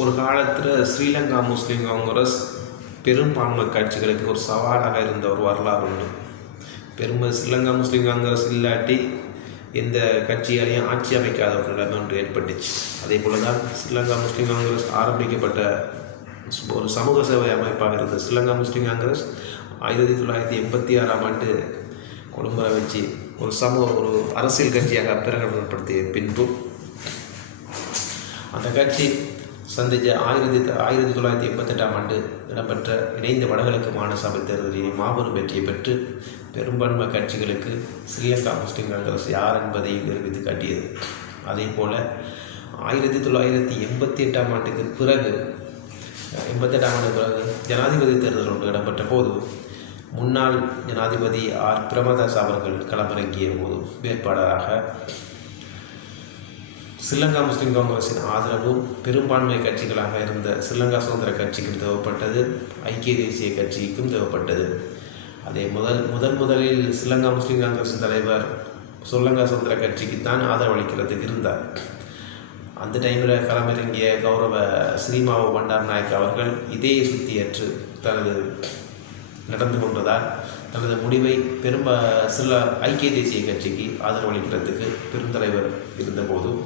ஒரு காலத்தில் ஸ்ரீலங்கா முஸ்லீம் காங்கிரஸ் பெரும்பான்மை கட்சிகளுக்கு ஒரு சவாலாக இருந்த ஒரு வரலாறு உண்டு. பெருமை ஸ்ரீலங்கா முஸ்லீம் காங்கிரஸ் இல்லாட்டி எந்த கட்சியாலையும் ஆட்சி அமைக்காத ஒரு நிலைமை ஒன்று ஏற்பட்டுச்சு. அதே போல தான் ஸ்ரீலங்கா முஸ்லீம் காங்கிரஸ் ஆரம்பிக்கப்பட்ட ஒரு சமூக சேவை அமைப்பாக இருந்தது ஸ்ரீலங்கா முஸ்லீம் காங்கிரஸ் ஆயிரத்தி தொள்ளாயிரத்தி எண்பத்தி ஆறாம் ஆண்டு கொழும்புரை வச்சு ஒரு சமூக ஒரு அரசியல் கட்சியாக பிரகடனப்படுத்திய பின்பு அந்த கட்சி சந்தித்த ஆயிரத்தி ஆயிரத்தி தொள்ளாயிரத்தி எண்பத்தெட்டாம் ஆண்டு இடம்பெற்ற இணைந்த வடகிழக்கு மாநில சபை தேர்தலில் மாபெரும் வெற்றியை பெற்று பெரும்பான்மை கட்சிகளுக்கு ஸ்ரீலங்கா முஸ்லீம் காங்கிரஸ் யார் என்பதை நிரூபித்து காட்டியது. அதே போல் ஆயிரத்தி தொள்ளாயிரத்தி எண்பத்தி எட்டாம் ஆண்டுக்கு பிறகு எண்பத்தெட்டாம் ஆண்டு பிறகு ஜனாதிபதி தேர்தல் ஒன்று இடம்பெற்ற போது முன்னாள் ஜனாதிபதி ஆர். பிரமதாஸ் அவர்கள் களமிறங்கிய போது வேட்பாளராக ஸ்ரீலங்கா முஸ்லீம் காங்கிரஸின் ஆதரவு பெரும்பான்மை கட்சிகளாக இருந்த ஸ்ரீலங்கா சுதந்திர கட்சிக்கும் தேவைப்பட்டது. ஐக்கிய தேசிய கட்சிக்கும் தேவைப்பட்டது. அதே முதல் முதன் முதலில் ஸ்ரீலங்கா முஸ்லீம் காங்கிரஸின் தலைவர் ஸ்ரீலங்கா சுதந்திர கட்சிக்கு தான் ஆதரவளிக்கிறதுக்கு இருந்தார். அந்த டைமில் களமிறங்கிய கௌரவ ஸ்ரீமாவோ பண்டார் நாயக் அவர்கள் இதே சுத்தியற்று தனது நடந்து கொண்டதால் தனது முடிவை பெரும்ப சில ஐக்கிய தேசிய கட்சிக்கு ஆதரவளிக்கிறதுக்கு பெருந்தலைவர் இருந்தபோதும்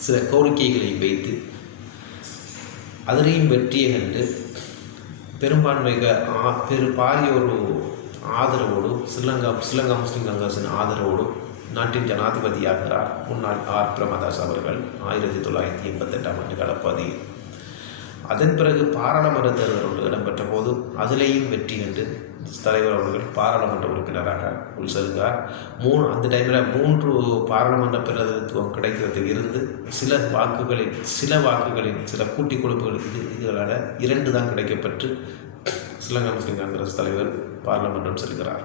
சில கோரிக்கைகளை வைத்து அதனையும் வெற்றியை கண்டு பெரும்பான்மைக பெரு பாரிய ஒரு ஆதரவோடு ஸ்ரீலங்கா ஸ்ரீலங்கா முஸ்லீம் காங்கிரஸின் ஆதரவோடு நாட்டின் ஜனாதிபதியாகிறார் முன்னாள் ஆர். பிரமதாஸ் அவர்கள் ஆயிரத்தி தொள்ளாயிரத்தி எண்பத்தெட்டாம் ஆண்டு களப்பதியில் அதன் பிறகு பாராளுமன்ற தேர்தல் இடம்பெற்ற போது அதிலேயும் வெற்றி கண்டு தலைவர் அவர்கள் பாராளுமன்ற உறுப்பினராக உள் செல்கிறார். மூணு அந்த டைமில் மூன்று பாராளுமன்ற பிரதிநிதித்துவம் கிடைக்கிறதுக்கு இருந்து சில வாக்குகளில் சில வாக்குகளின் சில கூட்டி கொடுப்புகள் இது இதுகளால் இரண்டு தான் கிடைக்கப்பட்டு ஸ்ரீலங்கா முஸ்லீம் காங்கிரஸ் தலைவர் பாராளுமன்றம் செல்கிறார்.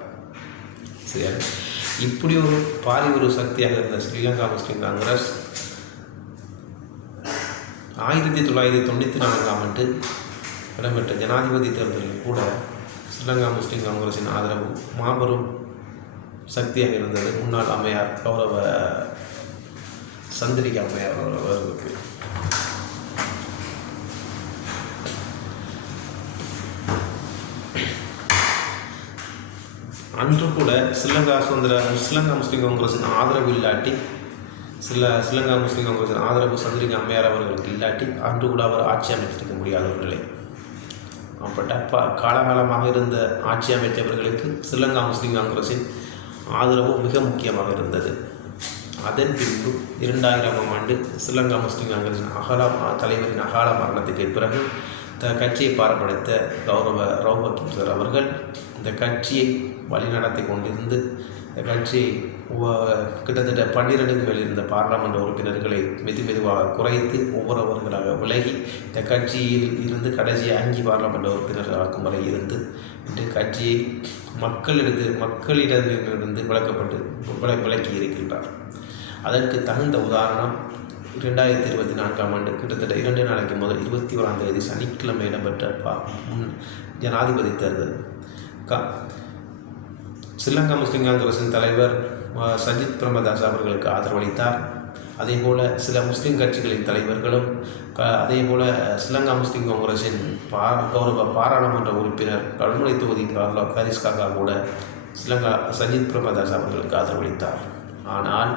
சரியா? இப்படி ஒரு பாரி ஒரு சக்தியாக இருந்த ஸ்ரீலங்கா முஸ்லீம் காங்கிரஸ் ஆயிரத்தி தொள்ளாயிரத்தி தொண்ணூற்றி நான்காம் ஆண்டு இடம்பெற்ற ஜனாதிபதி தேர்தலில் கூட ஸ்ரீலங்கா முஸ்லீம் காங்கிரஸின் ஆதரவு மாபெரும் சக்தியாக இருந்தது. முன்னாள் அம்மையார் கௌரவ சந்திரிகா அம்மையார் அவர்களுக்கு. அன்று கூட ஸ்ரீலங்கா சுதந்திர ஸ்ரீலங்கா முஸ்லீம் காங்கிரஸின் ஆதரவு இல்லாட்டி சில ஸ்ரீலங்கா முஸ்லீம் காங்கிரஸின் ஆதரவு சந்திரிகா அம்மையார் அவர்களுக்கு இல்லாட்டி அன்று கூட அவர் ஆட்சி அமைத்திருக்க முடியாத ஒரு நிலை. அப்பட்ட ப காலகாலமாக இருந்த ஆட்சி அமைத்தவர்களுக்கு ஸ்ரீலங்கா முஸ்லிம் காங்கிரஸின் ஆதரவு மிக முக்கியமாக இருந்தது. அதன் பின்பு இரண்டாயிரமாம் ஆண்டு ஸ்ரீலங்கா முஸ்லிம் காங்கிரஸின் அகால தலைவரின் அகால மரணத்துக்கு பிறகு த கட்சியை பாரப்படுத்த கௌரவ ரௌபக்கிம் அவர்கள் இந்த கட்சியை வழிநடத்தி கொண்டிருந்து இந்த கட்சியை கிட்டத்தட்ட பன்னிரெண்டுக்கு வெளியிருந்த பாராளுமன்ற உறுப்பினர்களை மெது மெதுவாக குறைத்து ஒவ்வொருவர்களாக விலகி இந்த கட்சியில் இருந்து கடைசி அஞ்சு பாராளுமன்ற உறுப்பினர்களாக்கும் வரை இருந்து இன்று கட்சியை மக்களிடத்து மக்களிடமிருந்து விளக்கப்பட்டு விளக்கி இருக்கின்றார். அதற்கு தகுந்த உதாரணம் ரெண்டாயிரத்தி இருபத்தி நான்காம் ஆண்டு கிட்டத்தட்ட இரண்டு நாளைக்கு முதல் இருபத்தி ஓராம் தேதி சனிக்கிழமை இடம்பெற்ற பா முன் ஜனாதிபதி தேர்தல். கா ஸ்ரீலங்கா முஸ்லிம் காங்கிரஸின் தலைவர் சஜித் பிரமதாஸ் அவர்களுக்கு ஆதரவளித்தார் அதே போல சில முஸ்லீம் கட்சிகளின் தலைவர்களும் க அதே போல் ஸ்ரீலங்கா முஸ்லீம் காங்கிரஸின் பா கௌரவ பாராளுமன்ற உறுப்பினர் கல்முனை தொகுதி கார்லா காரிஸ் காக்கா கூட ஸ்ரீலங்கா சஜித் பிரமதாஸ் அவர்களுக்கு ஆதரவளித்தார் ஆனால்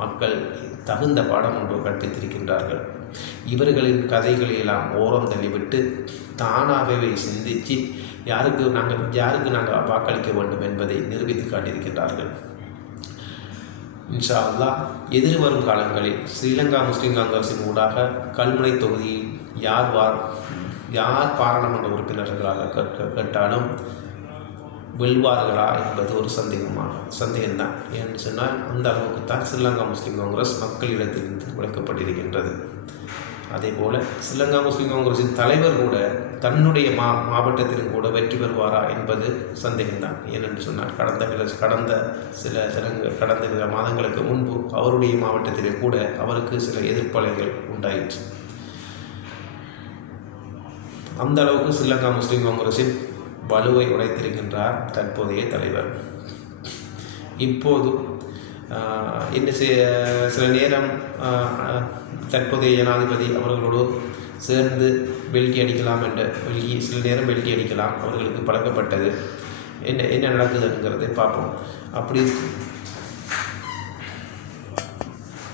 மக்கள் தகுந்த பாடம் ஒன்று கற்பித்திருக்கின்றார்கள். இவர்களின் கதைகளை எல்லாம் ஓரம் தள்ளிவிட்டு தானாகவே சிந்தித்து யாருக்கு நாங்கள் யாருக்கு நாங்கள் வாக்களிக்க வேண்டும் என்பதை நிரூபித்து காட்டியிருக்கின்றார்கள். இன்ஷா அல்லா எதிர்வரும் காலங்களில் ஸ்ரீலங்கா முஸ்லீம் காங்கிரஸின் ஊடாக கல்முனை தொகுதியில் யார் வார் யார் பாராளுமன்ற உறுப்பினர்களாக கேட்டாலும் வெல்வார்களா என்பது ஒரு சந்தேகமாக சந்தேகம்தான். ஏன்னு சொன்னால் அந்த அளவுக்கு தான் ஸ்ரீலங்கா முஸ்லீம் காங்கிரஸ் மக்களிடத்திலிருந்து விளக்கப்பட்டிருக்கின்றது அதே போல் ஸ்ரீலங்கா முஸ்லீம் காங்கிரஸின் தலைவர் கூட தன்னுடைய மா மாவட்டத்திலும் கூட வெற்றி பெறுவாரா என்பது சந்தேகம்தான். ஏனென்று சொன்னால் கடந்த சில கடந்த சில தினங்கள் கடந்த சில மாதங்களுக்கு முன்பு அவருடைய மாவட்டத்திலே கூட அவருக்கு சில எதிர்ப்பலைகள் உண்டாயிற்று. அந்த அளவுக்கு ஸ்ரீலங்கா முஸ்லீம் காங்கிரஸின் வலுவை உடைத்திருக்கின்றார் தற்போதைய தலைவர். இப்போது ஆஹ் இன்னும் சில நேரம் தற்போதைய ஜனாதிபதி அவர்களோடு சேர்ந்து வெல்டி அடிக்கலாம் என்ற வெல்கி சில நேரம் வெல்டி அடிக்கலாம் அவர்களுக்கு பழக்கப்பட்டது. என்ன என்ன நடக்குதுங்கிறதை பார்ப்போம். அப்படி